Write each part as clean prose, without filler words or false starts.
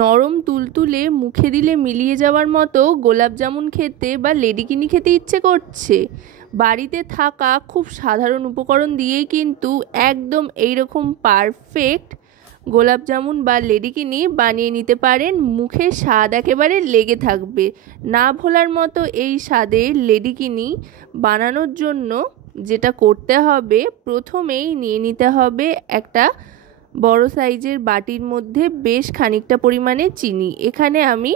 নরম তুলতুলে মুখে দিলে মিলিয়ে যাওয়ার মতো গোলাপ জামুন খেতে বা লেডিকিনি খেতে ইচ্ছে করছে। বাড়িতে থাকা খুব সাধারণ উপকরণ দিয়েই কিন্তু একদম এইরকম পারফেক্ট গোলাপ জামুন বা লেডিকিনি বানিয়ে নিতে পারেন। মুখের স্বাদ একেবারে লেগে থাকবে। না ভোলার মতো এই স্বাদের লেডিকিনি বানানোর জন্য যেটা করতে হবে, প্রথমেই নিয়ে নিতে হবে একটা বড় সাইজের বাটির মধ্যে বেশ খানিকটা পরিমাণে চিনি। এখানে আমি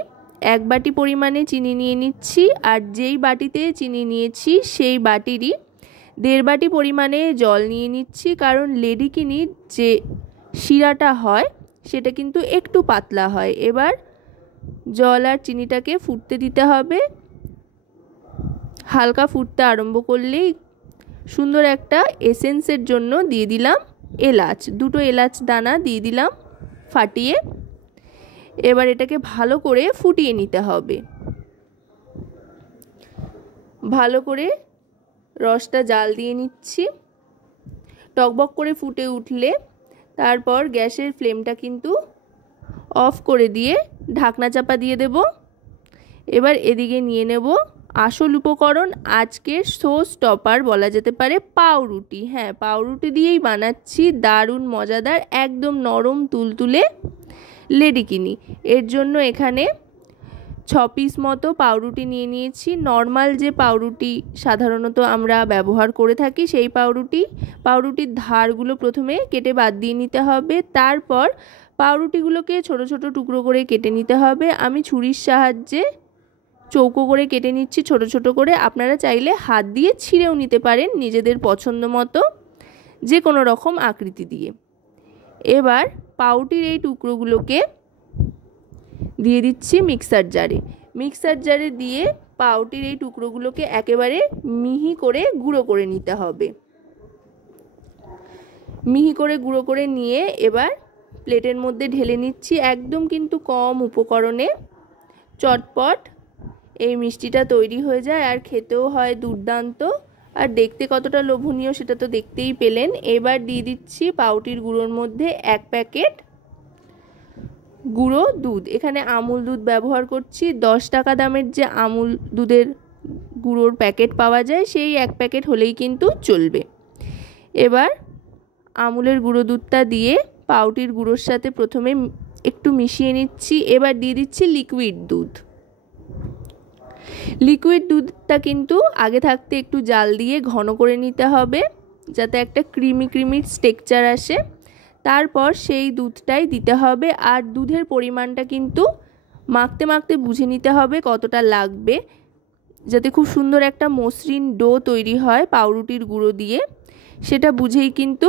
1 বাটি পরিমাণে চিনি নিয়ে নিচ্ছি, আর যেই বাটিতে চিনি নিয়েছি সেই বাটিরই 1.5 বাটি পরিমাণে জল নিয়ে নিচ্ছি, কারণ লেডিকিনির যে শিরাটা হয় সেটা কিন্তু একটু পাতলা হয়। এবার জল আর চিনিটাকে ফুটতে দিতে হবে। হালকা ফুটতে আরম্ভ করলেই সুন্দর একটা এসেন্সের জন্য দিয়ে দিলাম এলাচ, 2টো এলাচ দানা দিয়ে দিলাম ফাটিয়ে। এবার এটাকে ভালো করে ফুটিয়ে নিতে হবে। ভালো করে রসটা জাল দিয়ে নিচ্ছি। টকবক করে ফুটে উঠলে তারপর গ্যাসের ফ্লেমটা কিন্তু অফ করে দিয়ে ঢাকনা চাপা দিয়ে দেব। এবার এদিকে নিয়ে নেব আসল উপকরণ, আজকের শো স্টপার বলা যেতে পারে পাউরুটি। হ্যাঁ, পাউরুটি দিয়েই বানাচ্ছি দারুণ মজাদার একদম নরম তুলতুলে লেডিকিনি। এর জন্য এখানে 6 পিস মতো পাউরুটি নিয়ে নিয়েছি। নর্মাল যে পাউরুটি সাধারণত আমরা ব্যবহার করে থাকি সেই পাউরুটির ধারগুলো প্রথমে কেটে বাদ দিয়ে নিতে হবে। তারপর পাউরুটিগুলোকে ছোট ছোট টুকরো করে কেটে নিতে হবে। আমি ছুরির সাহায্যে চৌকো করে কেটে নিচ্ছি ছোট ছোট করে। আপনারা চাইলে হাত দিয়ে ছিঁড়েও নিতে পারেন নিজেদের পছন্দ মতো যে কোনো রকম আকৃতি দিয়ে। এবার পাউরুটির এই টুকরোগুলোকে দিয়ে দিচ্ছি মিক্সার জারে দিয়ে পাউরুটির এই টুকরোগুলোকে একেবারে মিহি করে গুঁড়ো করে নিতে হবে। মিহি করে গুঁড়ো করে নিয়ে এবার প্লেটের মধ্যে ঢেলে নিচ্ছি। একদম কিন্তু কম উপকরণে চটপট এই মিষ্টিটা তৈরি হয়ে যায়, আর খেতেও হয় দুর্দান্ত, আর দেখতে কতটা লোভনীয় সেটা তো দেখতেই পেলেন। এবার দিয়ে দিচ্ছি পাউরুটির গুঁড়োর মধ্যে 1 প্যাকেট গুঁড়ো দুধ। এখানে আমুল দুধ ব্যবহার করছি। 10 টাকা দামের যে আমুল দুধের গুঁড়োর প্যাকেট পাওয়া যায় সেই 1 প্যাকেট হলেই কিন্তু চলবে। এবার আমুলের গুঁড়ো দুধটা দিয়ে পাউরুটির গুঁড়োর সাথে প্রথমে একটু মিশিয়ে নিচ্ছি। এবার দিয়ে দিচ্ছি লিকুইড দুধটা কিন্তু আগে থাকতে একটু জাল দিয়ে ঘন করে নিতে হবে যাতে একটা ক্রিমি টেক্সচার আসে। তারপর সেই দুধটাই দিতে হবে, আর দুধের পরিমাণটা কিন্তু মাখতে মাখতে বুঝে নিতে হবে কতটা লাগবে, যাতে খুব সুন্দর একটা মসৃণ ডো তৈরি হয় পাউরুটির গুঁড়ো দিয়ে। সেটা বুঝেই কিন্তু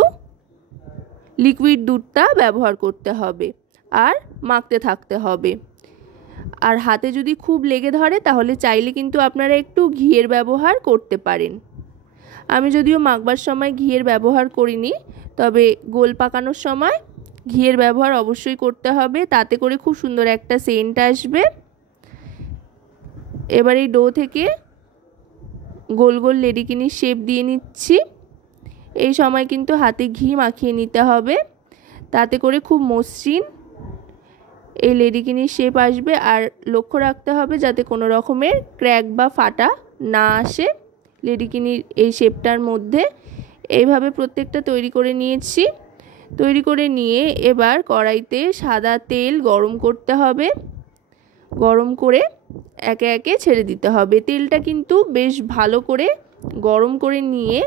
লিকুইড দুধটা ব্যবহার করতে হবে আর মাখতে থাকতে হবে। আর হাতে যদি খুব লেগে ধরে তাহলে চাইলে কিন্তু আপনারা একটু ঘিয়ের ব্যবহার করতে পারেন। আমি যদিও মাখবার সময় ঘিয়ের ব্যবহার করিনি, তবে গোল পাকানোর সময় ঘিয়ের ব্যবহার অবশ্যই করতে হবে, তাতে করে খুব সুন্দর একটা সেন্ট আসবে। এবার এই ডো থেকে গোল গোল লেডিকিনির শেপ দিয়ে নিচ্ছি। এই সময় কিন্তু হাতে ঘি মাখিয়ে নিতে হবে, তাতে করে খুব মসৃণ এই লেডিকিনির শেপ আসবে। আর লক্ষ্য রাখতে হবে যাতে কোনো রকমের ক্র্যাক বা ফাটা না আসে লেডিকিনির এই শেপটার মধ্যে। এইভাবে প্রত্যেকটা তৈরি করে নিয়েছি। তৈরি করে নিয়ে এবার কড়াইতে সাদা তেল গরম করতে হবে। গরম করে একে একে ছেড়ে দিতে হবে। তেলটা কিন্তু বেশ ভালো করে গরম করে নিয়ে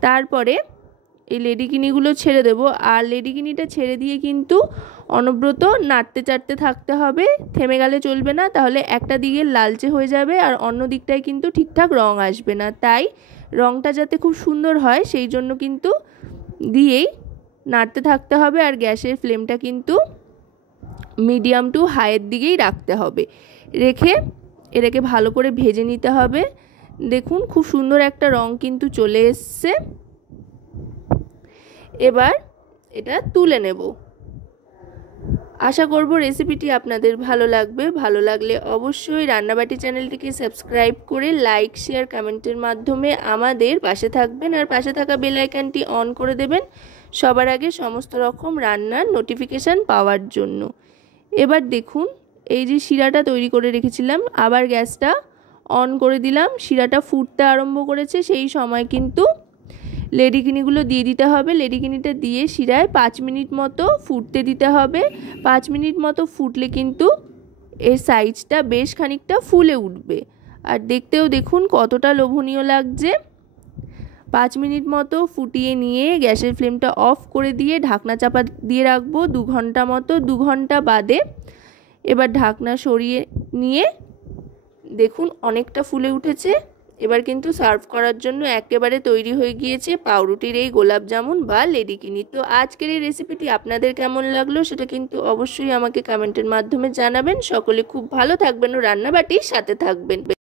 তারপরে এই লেডিকিনিগুলো ছেড়ে দেব। আর লেডিকিনিটা ছেড়ে দিয়ে কিন্তু অনবরত নাড়তে চাড়তে থাকতে হবে, থেমে গেলে চলবে না, তাহলে একটা দিকে লালচে হয়ে যাবে আর অন্য দিকটায় কিন্তু ঠিকঠাক রং আসবে না। তাই রংটা যাতে খুব সুন্দর হয় সেই জন্য কিন্তু দিয়েই নাড়তে থাকতে হবে। আর গ্যাসের ফ্লেমটা কিন্তু মিডিয়াম টু হাইয়ের দিকেই রাখতে হবে। রেখে এটাকে ভালো করে ভেজে নিতে হবে। দেখুন খুব সুন্দর একটা রং কিন্তু চলে এসছে। এবার এটা তুলে নেব। আশা করব রেসিপিটি আপনাদের ভালো লাগবে। ভালো লাগলে অবশ্যই রান্নাবাটি চ্যানেলটিকে সাবস্ক্রাইব করে লাইক শেয়ার কমেন্টের মাধ্যমে আমাদের পাশে থাকবেন, আর পাশে থাকা বেল আইকনটি অন করে দেবেন সবার আগে সমস্ত রকম রান্নার নোটিফিকেশান পাওয়ার জন্য। এবার দেখুন এই যে শিরাটা তৈরি করে রেখেছিলাম, আবার গ্যাসটা অন করে দিলাম। শিরাটা ফুটতে আরম্ভ করেছে, সেই সময় কিন্তু লেডিকিনিগুলো দিয়ে দিতে হবে। লেডিকিনিটা দিয়ে শিরায় 5 মিনিট মতো ফুটতে দিতে হবে। 5 মিনিট মতো ফুটলে কিন্তু এর সাইজটা বেশ খানিকটা ফুলে উঠবে। আর দেখতেও দেখুন কতটা লোভনীয় লাগছে। 5 মিনিট মতো ফুটিয়ে নিয়ে গ্যাসের ফ্লেমটা অফ করে দিয়ে ঢাকনা চাপা দিয়ে রাখবো 2 ঘন্টা মতো। 2 ঘন্টা বাদে এবার ঢাকনা সরিয়ে নিয়ে দেখুন অনেকটা ফুলে উঠেছে। এবার কিন্তু সার্ভ করার জন্য একেবারে তৈরি হয়ে গিয়েছে পাউরুটির এই গোলাপ জামুন বা লেডিকিনি। তো আজকের এই রেসিপিটি আপনাদের কেমন লাগলো সেটা কিন্তু অবশ্যই আমাকে কমেন্টের মাধ্যমে জানাবেন। সকলে খুব ভালো থাকবেন ও রান্নাবাটির সাথে থাকবেন।